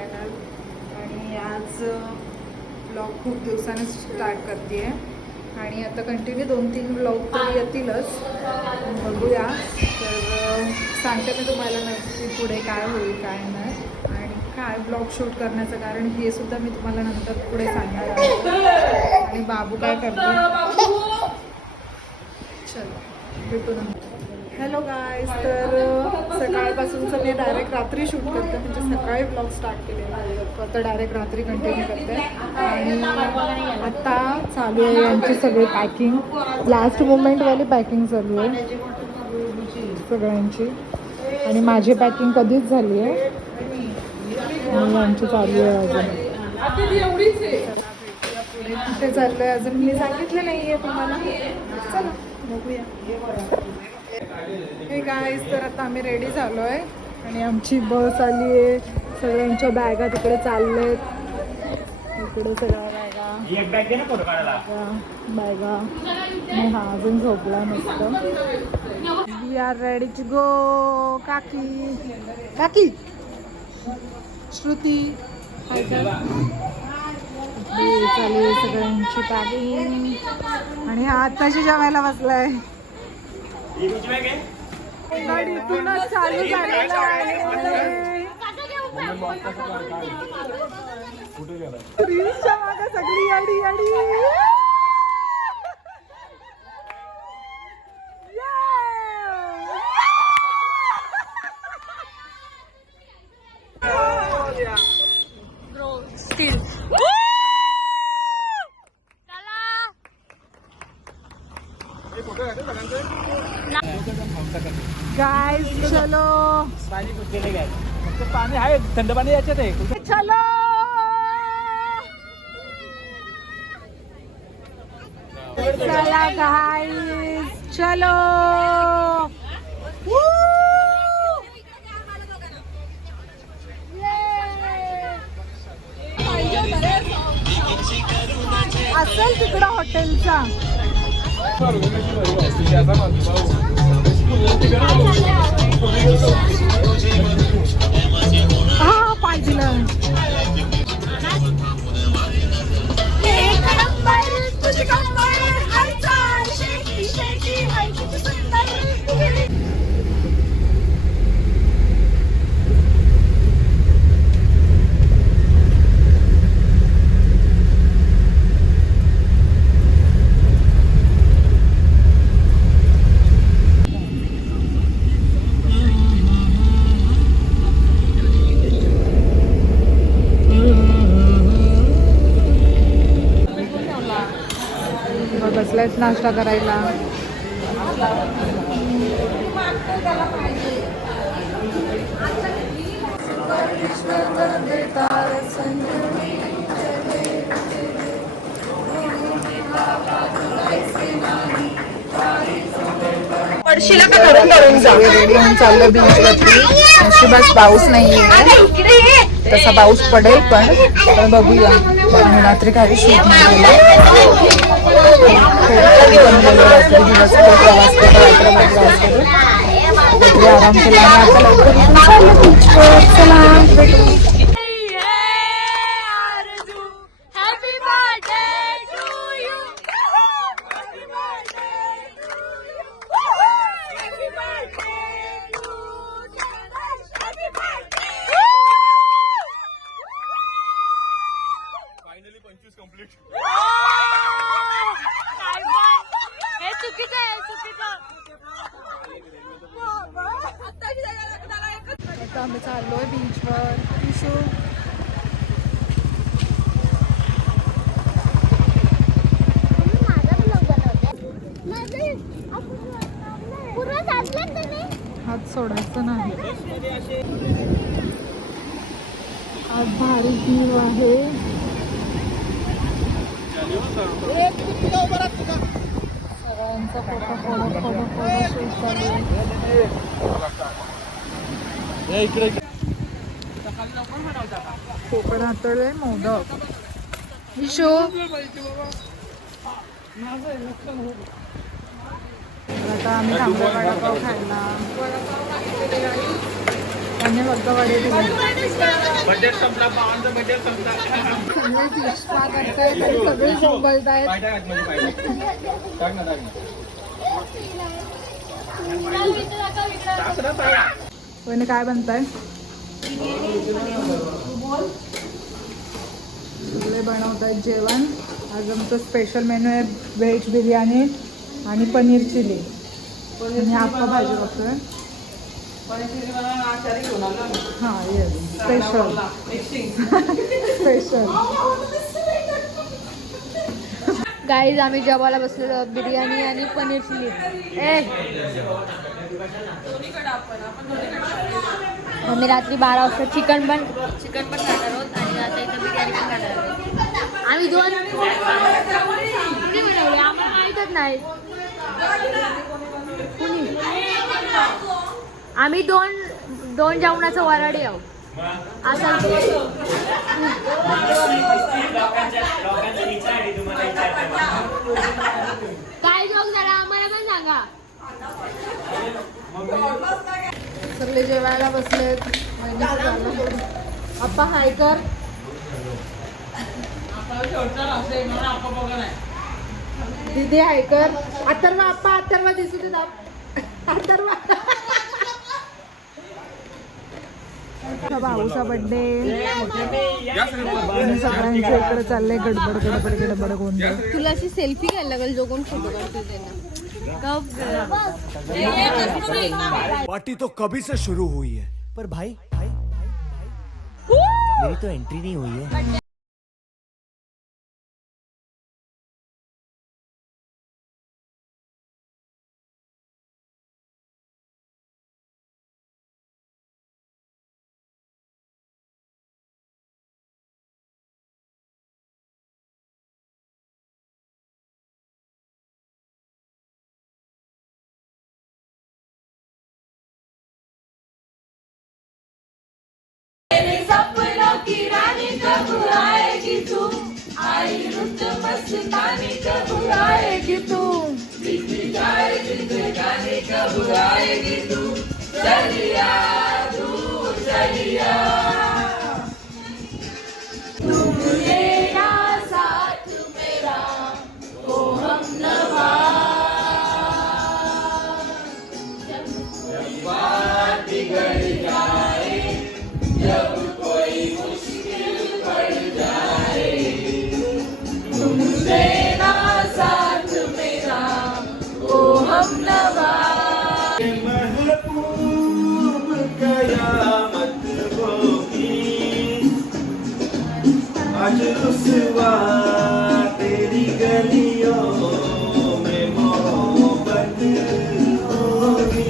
Channel. आणि आज blog खूप दिवसाने स्टार्ट करते आहे आणि आता कंटिन्यू 2-3 ब्लॉग तरी येतीलच, बघूया. तर सांगते मी तुम्हाला नक्की पुढे काय होईल काय नाही आणि काय ब्लॉग शूट करण्याचं कारण हे सुद्धा मी तुम्हाला नंतर पुढे सांगणार आहे. आणि बाबू काय करतो, चलो भेटू नंतर. हॅलो गाईज, तर सकाळपासूनचं मी डायरेक्ट रात्री शूट करते, म्हणजे सकाळी ब्लॉग स्टार्ट केलेला आहे आता डायरेक्ट रात्री कंटिन्यू करते. आणि आत्ता चालू आहे यांची सगळी पॅकिंग, लास्ट मोमेंटवाली पॅकिंग चालू आहे सगळ्यांची. आणि माझी पॅकिंग कधीच झाली आहे आणि यांची चालू आहे अजून. पुढे कुठे चाललं आहे अजून मी सांगितलं नाही आहे तुम्हाला, चला बघूया. हे गाईज, तर आता आम्ही रेडी झालो आहे आणि आमची बस आली आहे. सगळ्यांच्या बॅगा तिकडे चाललेत, इकडे सगळ्या बॅगा. हा अजून झोपला मस्त. We are ready to go. काकी काकी श्रुती चालू सगळ्यांची पॅकिंग. आणि हा आत्ताशी जेवायला बसलाय. गाडीतूनच चालू झालेला आहे. फ्रीजच्या मागे सगळी याडी याडी. गाइस चलो, पाणी आहे, थंड पाणी याच्यात आहे. चलो चला गाइस चलो. असेल तिकडं हॉटेलचा. हा पाहिजे. बसलायच नाश्ता करायला. पडशीला का करून रेडी होऊन चाललं बीचवरती. नशिबात पाऊस नाहीये, तसा पाऊस पडेल पण बघूया. आणि रात्री काही शूट नाही केलं, रात्री दिवसभर प्रवास केला, रात्री आराम केला आणि आता लवकर इथून चाललं बीचवर. चला भेटू. आता आम्ही चाललोय बीचवर. इशू हात सोडायचं नाही. आज भारी व्ह्यू आहे. सगळ्यांचा फोटो शूट चालू आहे. कोकण हातळले मोदक. विशो आता आम्ही थांबलो वडापाव खायला. यांनी फक्त वडे दिले. बजेट संपला, पावांचं बजेट संपला. सगळे फिश पा करतायत आणि सगळे बोंबलतायत. पण काय बनताय? सगळे बनवत आहेत जेवण. आज आमचं स्पेशल मेनू आहे व्हेज बिर्याणी आणि पनीर चिली आणि आप्पा भाजी बघतोय. हां येस स्पेशल स्पेशल. गाईज आम्ही जेवायला बसलेलो आहोत. बिर्याणी आणि पनीर चिली. आम्ही रात्री 12 वाजता चिकन पण खाणार आहोत आणि आता इथं बिर्याणी पण खाणार आहोत. आम्ही दोन बनवले, आम्हाला माहीतच नाही. आम्ही दोन जेवणाचं वराडी आहोत. असं काय जोक जरा आम्हाला पण सांगा. सगळे जेवायला बसलेत. आप्पा हाय कर. दीदी हाय कर. अथर्व आप्पा अथर्व दिसू दे. अथर्व भाऊचा बर्थडे सगळ्यांच्या इकडे चाललंय गडबड गडबड गडबड गोंधळ. तुला अशी सेल्फी घ्यायला लागेल जो कोण फोटो काढतो त्यांना. पार्टी तो कभी से शुरू हुई है पर भाई मेरी तो एंट्री नहीं हुई है. सपनों की रानी कब आएगी तू, आई रुत मस्तानी कब आएगी तू, बीती जाए जिंदगानी कब आएगी तू, चलिया दूर चलिया, तुम मेरा साथ मेरा ओ हमनवा, जब बात बिगड़ जाए, जब कोई मुश्किल पड़ जाए, तुम देना साथ मेरा ओ हमनवा. महबूब कयामत होगी आज रुसवा तेरी गलियों में मोहब्बत होगी.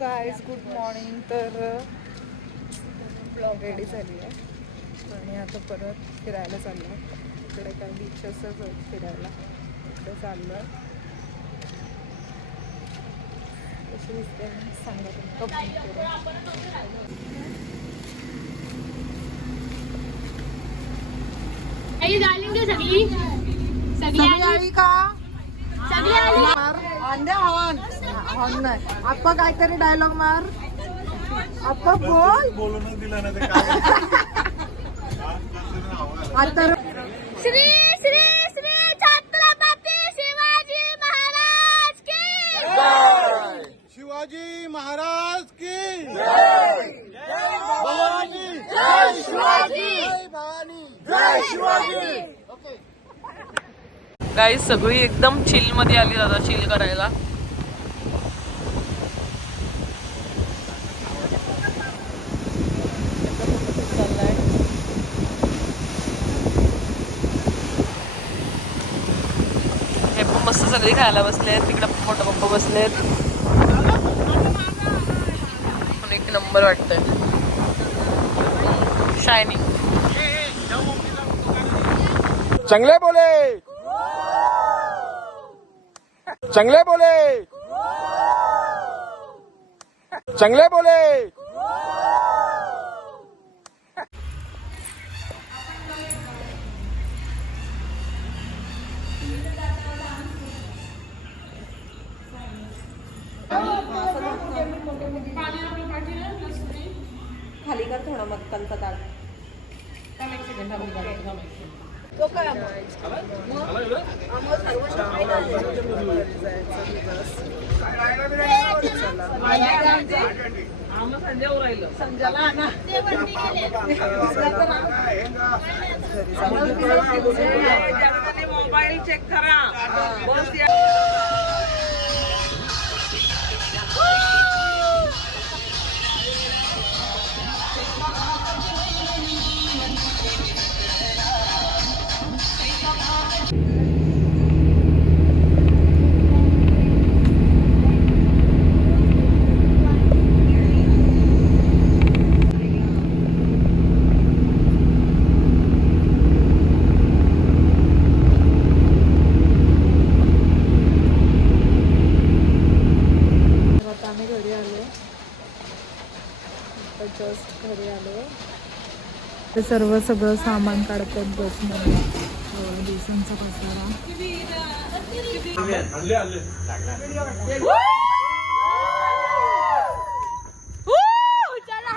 Guys good morning. तर ब्लॉग रेडी झाली आहे आणि आता परत फिरायला चाललो आहे. इकडे काय बीचेसच आहेत फिरायला, इकडे चाललो आहे. कशी दिसते सांगा तुम्ही. सगळी आली का? सगळी आली. अंडे हवन हवन नाही. आप्पा काहीतरी डायलॉग मार. आप्पा बोल. बोलूनच दिला ना ते काय. आता श्री श्री श्री छत्रपती शिवाजी महाराज की शिवाजी महाराज की गाईस सगळी एकदम चिल मध्ये आली दादा चिल करायला. हे पण मस्त सगळी खायला बसलेत. तिकडे मोठा पप्पा बसलेत. पण एक नंबर वाटतंय शायनिंग. चंगले बोले चंगले बोले चंगले बोले. खाली कर थोडा मक्कलचा ताट. मोबाईल चेक करा. जस्ट घरी आलो. ते सगळं सामान काढतात बसमध्ये. दिवसांचा पसारा. चला